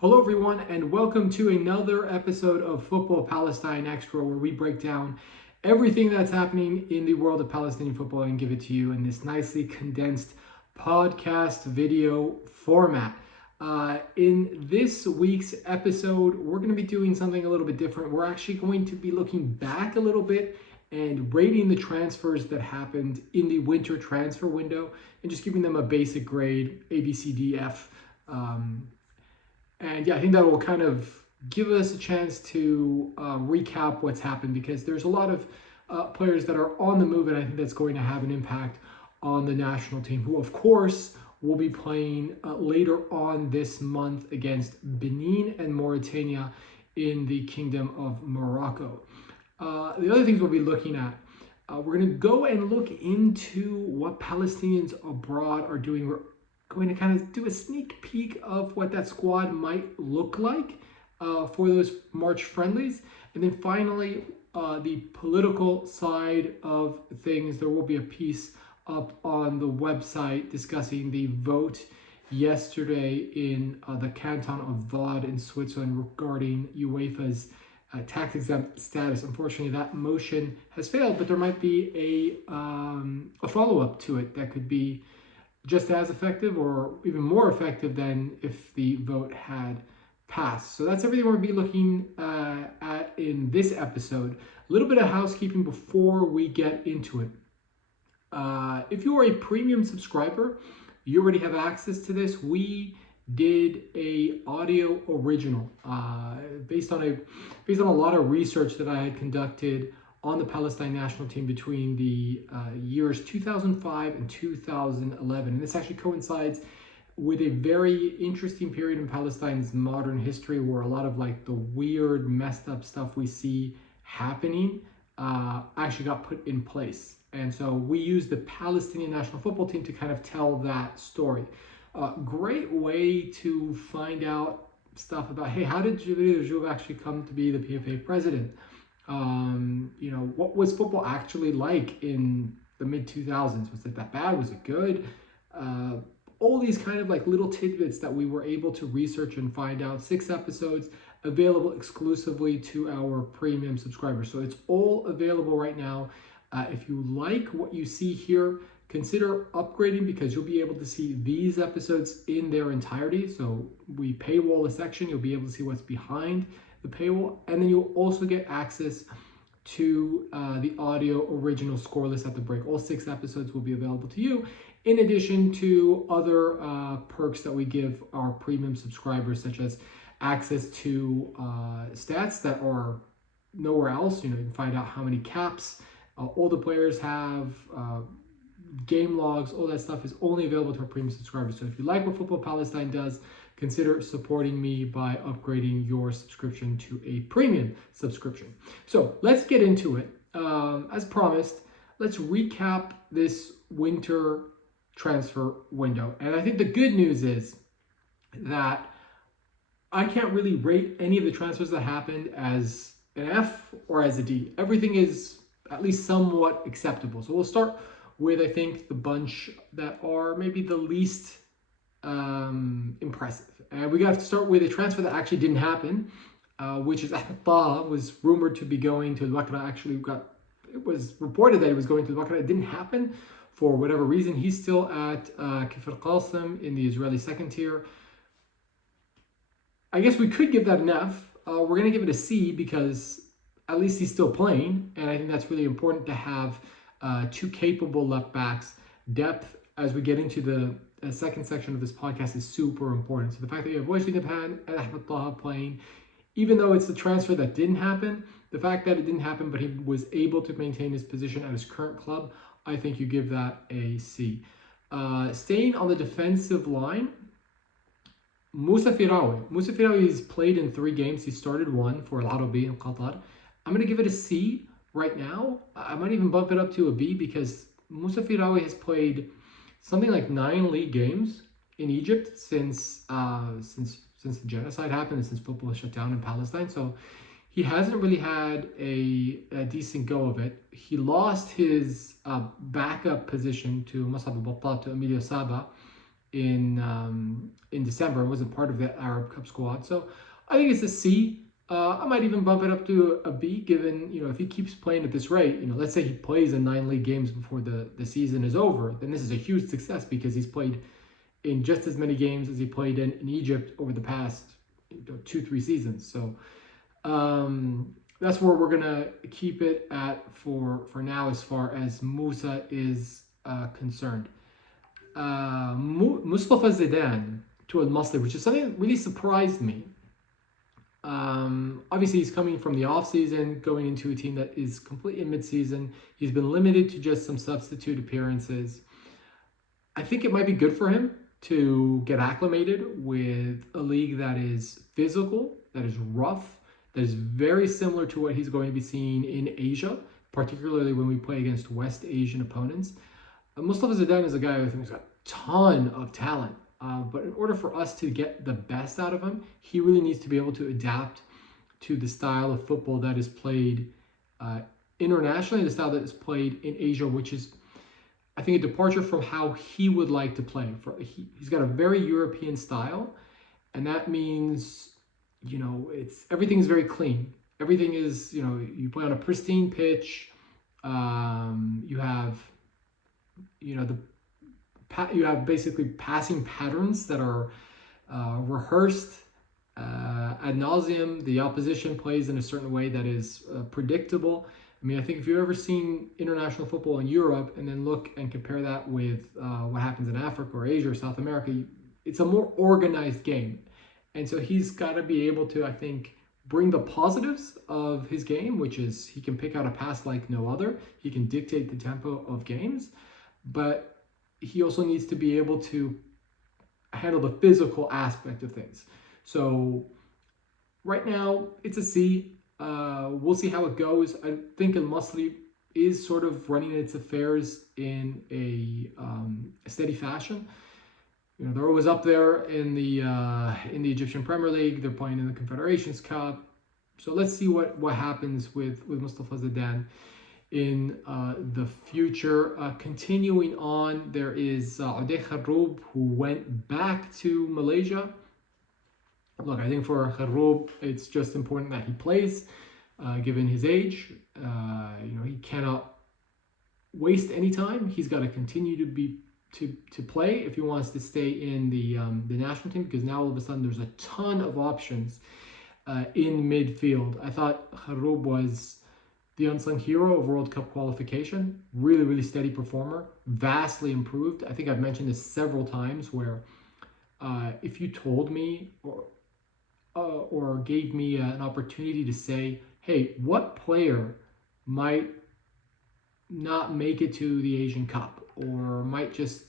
Hello, everyone, and welcome to another episode of Football Palestine Extra, where we break down everything that's happening in the world of Palestinian football and give it to you in this nicely condensed podcast video format. In this week's episode, we're going to be doing something a little bit different. We're actually going to be looking back a little bit and rating the transfers that happened in the winter transfer window and just giving them a basic grade, A, B, C, D, F. And yeah, I think that will kind of give us a chance to recap what's happened, because there's a lot of players that are on the move, and I think that's going to have an impact on the national team, who of course will be playing later on this month against Benin and Mauritania in the Kingdom of Morocco. The other things we'll be looking at, we're going to go and look into what Palestinians abroad are doing. We're going to kind of do a sneak peek of what that squad might look like for those March friendlies. And then finally, the political side of things. There will be a piece up on the website discussing the vote yesterday in the canton of Vaud in Switzerland regarding UEFA's tax exempt status. Unfortunately, that motion has failed, but there might be a follow-up to it that could be just as effective or even more effective than if the vote had passed. So that's everything we'll be looking at in this episode. A little bit of housekeeping before we get into it. If you are a premium subscriber, you already have access to this. We did a audio original based on a lot of research that I had conducted on the Palestine national team between the years 2005 and 2011. And this actually coincides with a very interesting period in Palestine's modern history, where a lot of like the weird, messed up stuff we see happening actually got put in place. And so we used the Palestinian national football team to kind of tell that story. Great way to find out stuff about, hey, how did Jibril Rajoub actually come to be the PFA president? What was football actually like in the mid 2000s? Was it that bad? Was it good? All these kind of like little tidbits that we were able to research and find out. 6 episodes available exclusively to our premium subscribers. So it's all available right now. If you like what you see here, consider upgrading, because you'll be able to see these episodes in their entirety. So we paywall a section, you'll be able to see what's behind the paywall, and then you'll also get access to the audio original scoreless at the break. All 6 episodes will be available to you, in addition to other perks that we give our premium subscribers, such as access to stats that are nowhere else. You can find out how many caps all the players have, game logs, all that stuff is only available to our premium subscribers. So if you like what Football Palestine does, consider supporting me by upgrading your subscription to a premium subscription. So let's get into it. As promised, let's recap this winter transfer window. And I think the good news is that I can't really rate any of the transfers that happened as an F or as a D. Everything is at least somewhat acceptable. So we'll start with, I think, the bunch that are maybe the least impressive. And we got to start with a transfer that actually didn't happen, which is Ahmed Taha was rumored to be going to Al-Waqra. It was reported that he was going to Al-Waqra. It didn't happen for whatever reason. He's still at Kfir Qasim in the Israeli second tier. I guess we could give that an F. We're going to give it a C, because at least he's still playing, and I think that's really important to have 2 capable left backs. Depth, as we get into the second section of this podcast, is super important. So the fact that you have Wesley Napan and Ahmed Taha playing, even though it's the transfer that didn't happen, the fact that it didn't happen, but he was able to maintain his position at his current club, I think you give that a C. Staying on the defensive line, Moussa Firawi. Moussa Firawi has played in 3 games. He started 1 for Al Arabi in Qatar. I'm going to give it a C right now. I might even bump it up to a B, because Moussa Firawi has played something like 9 league games in Egypt since the genocide happened and since football was shut down in Palestine. So he hasn't really had a decent go of it. He lost his backup position to Musab al-Battat, to Emilio Saba, in December and wasn't part of the Arab Cup squad. So I think it's a C. I might even bump it up to a B, given, if he keeps playing at this rate. Let's say he plays in 9 league games before the season is over, then this is a huge success because he's played in just as many games as he played in Egypt over the past 2-3 seasons. So that's where we're gonna keep it at for now as far as Musa is concerned. Mustafa Zidane to Al Masry, which is something that really surprised me. Obviously, he's coming from the off season, going into a team that is completely mid-season. He's been limited to just some substitute appearances. I think it might be good for him to get acclimated with a league that is physical, that is rough, that is very similar to what he's going to be seeing in Asia, particularly when we play against West Asian opponents. Mustafa Zidane is a guy who I think has got a ton of talent. But in order for us to get the best out of him, he really needs to be able to adapt to the style of football that is played internationally, the style that is played in Asia, which is, I think, a departure from how he would like to play. He's got a very European style, and that means, everything is very clean. Everything is, you play on a pristine pitch. You have, you have basically passing patterns that are rehearsed ad nauseum. The opposition plays in a certain way that is predictable. I mean, I think if you've ever seen international football in Europe and then look and compare that with what happens in Africa or Asia or South America, it's a more organized game. And so he's got to be able to, I think, bring the positives of his game, which is he can pick out a pass like no other. He can dictate the tempo of games, but he also needs to be able to handle the physical aspect of things. So right now it's a C. We'll see how it goes. I think Al Masry is sort of running its affairs in a steady fashion. They're always up there in the Egyptian Premier League. They're playing in the Confederations Cup. So let's see what happens with Mustafa Zidane in the future. Continuing on, there is Odeh Kharoub, who went back to Malaysia. Look, I think for Kharoub, it's just important that he plays, given his age. He cannot waste any time. He's got to continue to play if he wants to stay in the national team, because now all of a sudden there's a ton of options in midfield. I thought Kharoub was the unsung hero of World Cup qualification. Really, really steady performer, vastly improved. I think I've mentioned this several times where if you told me or gave me an opportunity to say, hey, what player might not make it to the Asian Cup or might just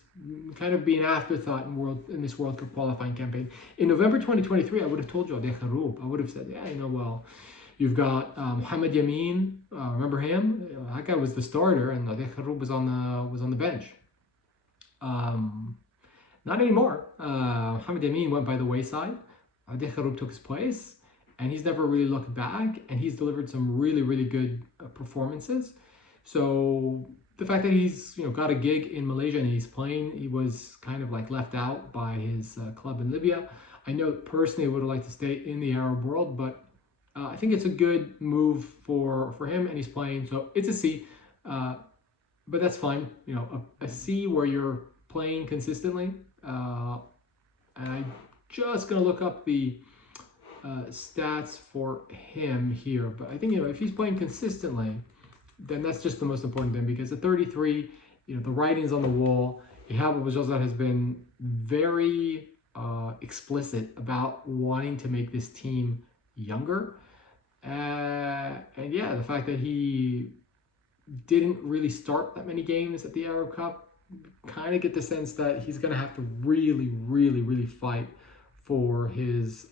kind of be an afterthought in this World Cup qualifying campaign, in November 2023, I would have told you Odeh Kharoub. I would have said, well, you've got Mohamed Yamin. Remember him? That guy was the starter, and Odeh Kharoub was on the bench. Not anymore. Mohamed Yamin went by the wayside. Odeh Kharoub took his place, and he's never really looked back, and he's delivered some really, really good performances. So the fact that he's got a gig in Malaysia and he's playing, he was kind of like left out by his club in Libya. I know personally I would have liked to stay in the Arab world, but I think it's a good move for him, and he's playing, so it's a C. But that's fine. A C where you're playing consistently. And I'm just gonna look up the stats for him here, but I think if he's playing consistently, then that's just the most important thing, because at 33, the writing's on the wall. Ihab Bajazat has been very explicit about wanting to make this team younger. And yeah, the fact that he didn't really start that many games at the Arab Cup, kind of get the sense that he's going to have to really, really, really fight for his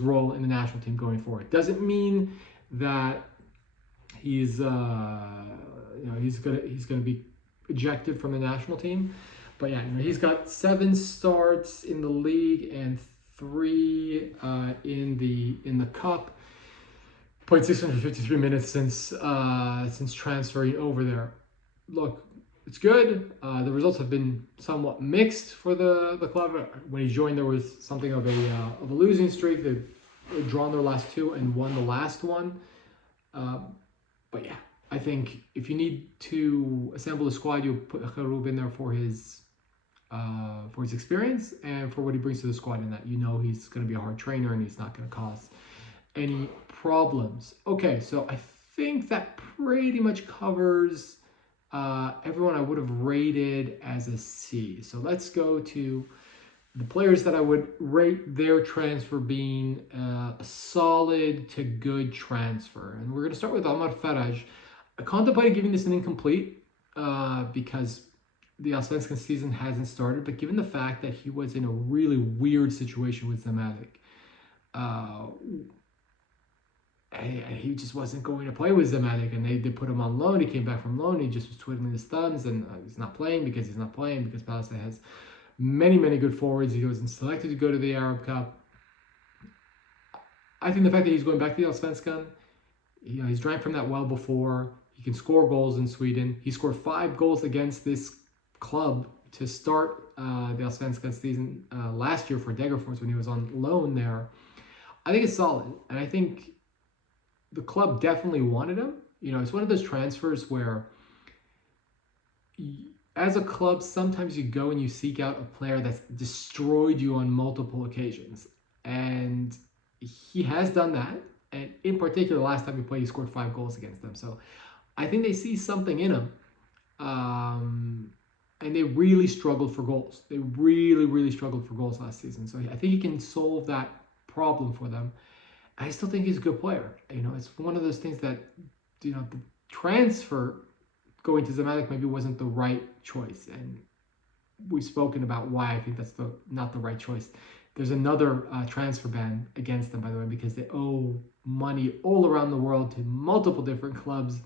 role in the national team going forward. Doesn't mean that he's gonna be ejected from the national team, but yeah, he's got 7 starts in the league and 3 in the cup. Played 653 minutes since transferring over there. Look, it's good. The results have been somewhat mixed for the club. When he joined, there was something of a losing streak. They've drawn their last two and won the last one. But yeah, I think if you need to assemble a squad, you'll put Kharoub in there for his experience and for what he brings to the squad. And that he's going to be a hard trainer and he's not going to cause any problems. Okay, so I think that pretty much covers everyone I would have rated as a C. So let's go to the players that I would rate their transfer being a solid to good transfer. And we're going to start with Omar Faraj. I contemplated giving this an incomplete because the Allsvenskan season hasn't started, but given the fact that he was in a really weird situation with Zamalek, he just wasn't going to play with Zamalek, and they put him on loan. He came back from loan. He just was twiddling his thumbs, and he's not playing because Palestine has many, many good forwards. He wasn't selected to go to the Arab Cup. I think the fact that he's going back to the Allsvenskan, he's drank from that well before. He can score goals in Sweden. He scored 5 goals against this club to start the Allsvenskan season last year for Degerfors when he was on loan there. I think it's solid, and I think the club definitely wanted him. It's one of those transfers where, as a club, sometimes you go and you seek out a player that's destroyed you on multiple occasions. And he has done that. And in particular, last time he played, he scored 5 goals against them. So I think they see something in him. And they really struggled for goals. They really, really struggled for goals last season. So I think he can solve that problem for them. I still think he's a good player. It's one of those things that, the transfer going to Zamalek maybe wasn't the right choice. And we've spoken about why I think that's not the right choice. There's another transfer ban against them, by the way, because they owe money all around the world to multiple different clubs.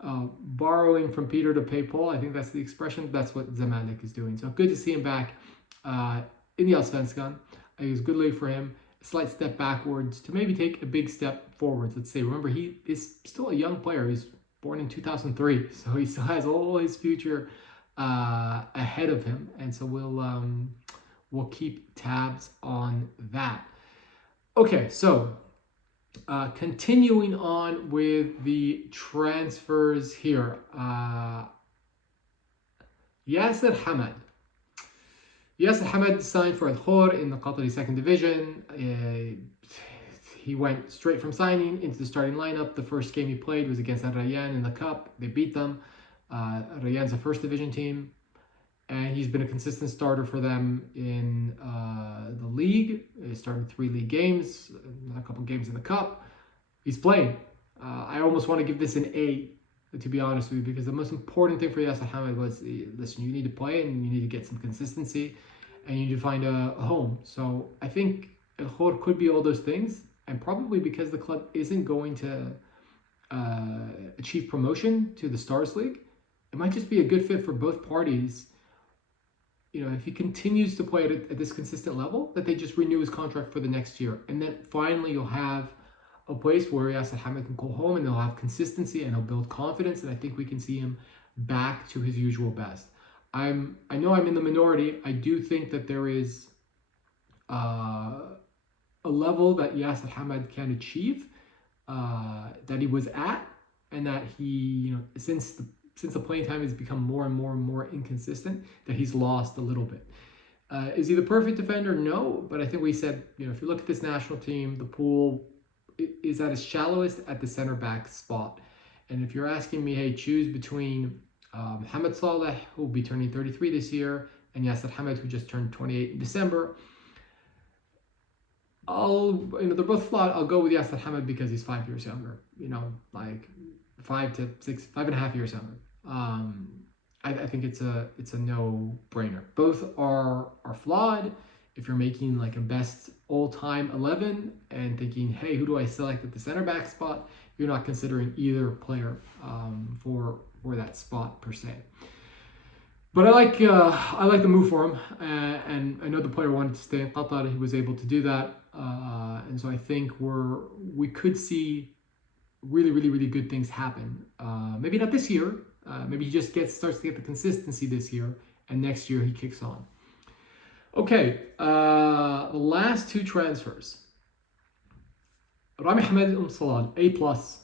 Borrowing from Peter to pay Paul, I think that's the expression. That's what Zamalek is doing. So good to see him back in the Allsvenskan. I think it's a good league for him. Slight step backwards to maybe take a big step forwards. Let's say, remember, he is still a young player. He's born in 2003, so he still has all his future ahead of him, and so we'll keep tabs on that. Okay, so continuing on with the transfers here, Yasser Hamad. Yasser Hamad signed for Al Khor in the Qatari second division. He went straight from signing into the starting lineup. The first game he played was against Al Rayyan in the Cup. They beat them. Rayyan's a first division team, and he's been a consistent starter for them in the league. He started 3 league games, a couple games in the Cup. He's playing. I almost want to give this an A, to be honest with you, because the most important thing for Yasser Hamad was, listen, you need to play and you need to get some consistency and you need to find a home. So I think Al Khor could be all those things, and probably because the club isn't going to achieve promotion to the Stars League, it might just be a good fit for both parties. If he continues to play at this consistent level, that they just renew his contract for the next year. And then finally you'll have a place where Yasser Hamad can go home and they'll have consistency and he'll build confidence. And I think we can see him back to his usual best. I know I'm in the minority. I do think that there is a level that Yasser Hamad can achieve, that he was at, and that he, since the playing time has become more and more and more inconsistent, that he's lost a little bit. Is he the perfect defender? No, but I think we said, if you look at this national team, the pool is at its shallowest at the center back spot. And if you're asking me, hey, choose between Mohamed Saleh, who will be turning 33 this year, and Yasser Hamad, who just turned 28 in December, they're both flawed. I'll go with Yasser Hamad because he's 5 years younger, like 5.5 years younger. I think it's a no-brainer. Both are flawed. If you're making like a best all-time 11 and thinking, hey, who do I select at the center back spot? You're not considering either player for that spot per se. But I like the move for him, and I know the player wanted to stay in Qatar. He was able to do that, and so I think we could see really, really, really good things happen. Maybe not this year, Maybe he just starts to get the consistency this year, and next year he kicks on. Okay, the last two transfers. Rami Ahmed Salal, A plus.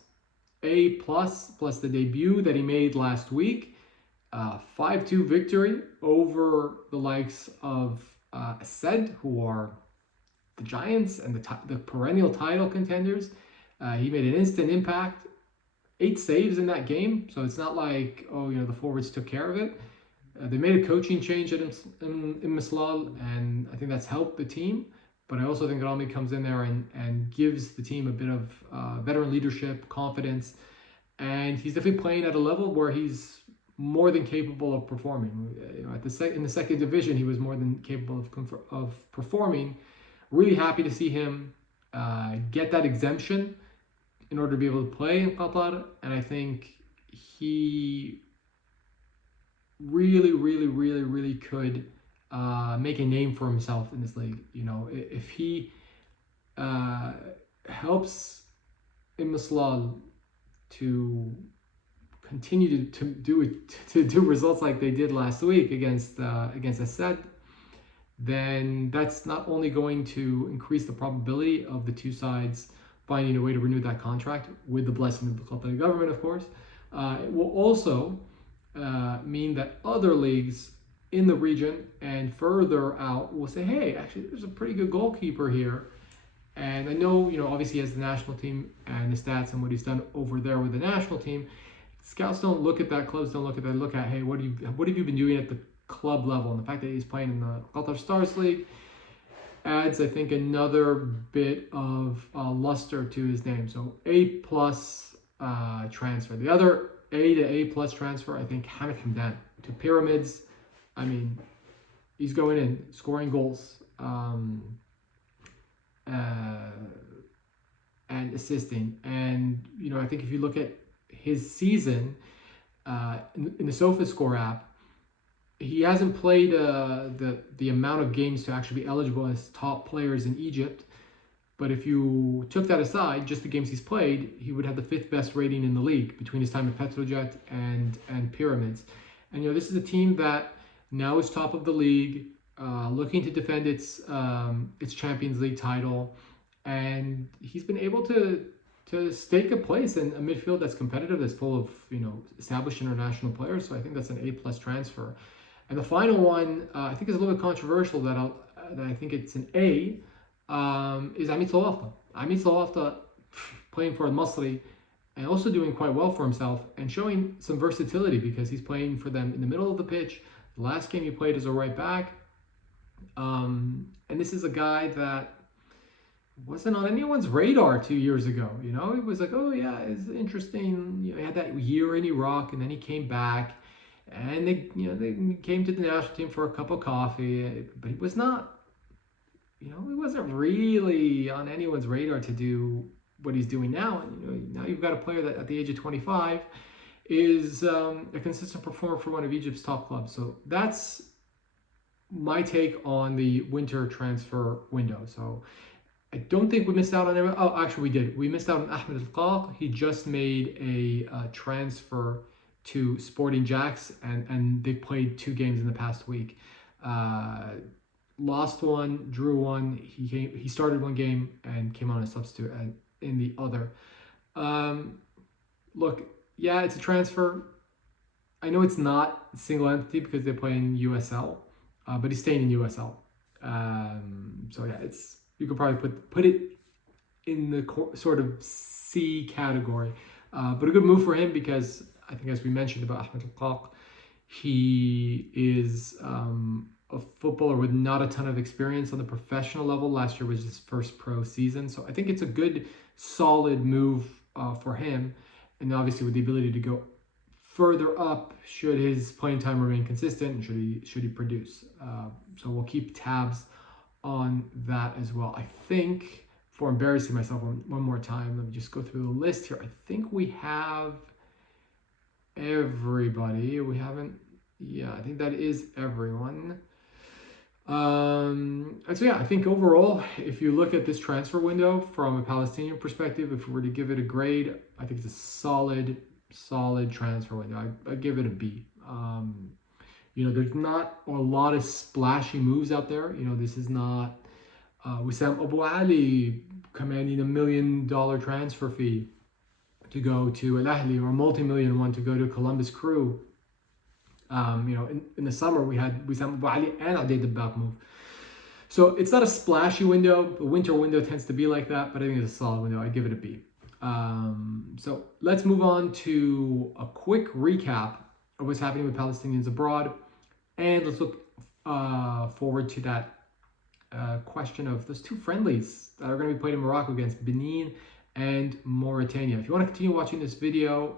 A plus plus the debut that he made last week. 5-2 victory over the likes of Ased, who are the Giants and the perennial title contenders. He made an instant impact. 8 saves in that game, so it's not like, oh, the forwards took care of it. They made a coaching change in Mislal, and I think that's helped the team. But I also think Rami comes in there and gives the team a bit of veteran leadership, confidence, and he's definitely playing at a level where he's more than capable of performing. In the second division, he was more than capable of performing. Really happy to see him get that exemption in order to be able to play in Qatar, and I think he really could make a name for himself in this league. If he helps Mislal to continue to do results like they did last week against Asad, then that's not only going to increase the probability of the two sides finding a way to renew that contract with the blessing of the Qatari government, of course. It will also mean that other leagues in the region and further out will say, hey, actually, there's a pretty good goalkeeper here. And I know, obviously he has the national team and the stats and what he's done over there with the national team. Scouts don't look at that, clubs don't look at that, look at, hey, what have you been doing at the club level? And the fact that he's playing in the Qatar Stars League adds, I think, another bit of luster to his name. So A plus transfer. The other A to A plus transfer, I think, Hamid Hamdan to Pyramids. I mean, he's going in, scoring goals, and assisting. And, I think if you look at his season in the SofaScore app, he hasn't played the amount of games to actually be eligible as top players in Egypt. But if you took that aside, just the games he's played, he would have the 5th best rating in the league between his time at Petrojet and Pyramids. And this is a team that now is top of the league, looking to defend its Champions League title, and he's been able to stake a place in a midfield that's competitive, that's full of established international players. So I think that's an A plus transfer. And the final one, I think is a little bit controversial that I think it's an A, is Amit Salafta. Amit Salafta playing for Al-Masri and also doing quite well for himself and showing some versatility because he's playing for them in the middle of the pitch. The last game he played as a right back. And this is a guy that wasn't on anyone's radar 2 years ago. It was like, oh yeah, it's interesting. He had that year in Iraq and then he came back. And they came to the national team for a cup of coffee, but he was not, he wasn't really on anyone's radar to do what he's doing now. And now you've got a player that at the age of 25 is a consistent performer for one of Egypt's top clubs. So that's my take on the winter transfer window. So I don't think we missed out on anyone. Oh, actually we did. We missed out on Ahmed Al-Qaq. He just made a transfer to Sporting Jacks, and they played 2 games in the past week. Lost one, drew one. He started one game and came on as substitute in the other. Look, yeah, it's a transfer. I know it's not a single entity because they play in USL, but he's staying in USL. So yeah, you could probably put it in the sort of C category, but a good move for him because I think, as we mentioned about Ahmed Al-Qaq, he is a footballer with not a ton of experience on the professional level. Last year was his first pro season. So I think it's a good, solid move for him. And obviously with the ability to go further up should his playing time remain consistent and should he produce. So we'll keep tabs on that as well. I think, for embarrassing myself one more time, let me just go through the list here. I think we have everybody. We haven't, yeah, I think that is everyone. And so yeah, I think overall, if you look at this transfer window from a Palestinian perspective, if we were to give it a grade, I think it's a solid solid transfer window. I give it a B. There's not a lot of splashy moves out there. This is not Wissam Abu Ali commanding $1 million transfer fee to go to Al Ahly, or a multi-million one to go to Columbus Crew. In the summer we had Wissam Abu Ali and Ade Dabbagh move. So it's not a splashy window. The winter window tends to be like that, but I think it's a solid window. I give it a B. So let's move on to a quick recap of what's happening with Palestinians abroad. And let's look forward to that question of those two friendlies that are going to be played in Morocco against Benin and Mauritania. If you want to continue watching this video,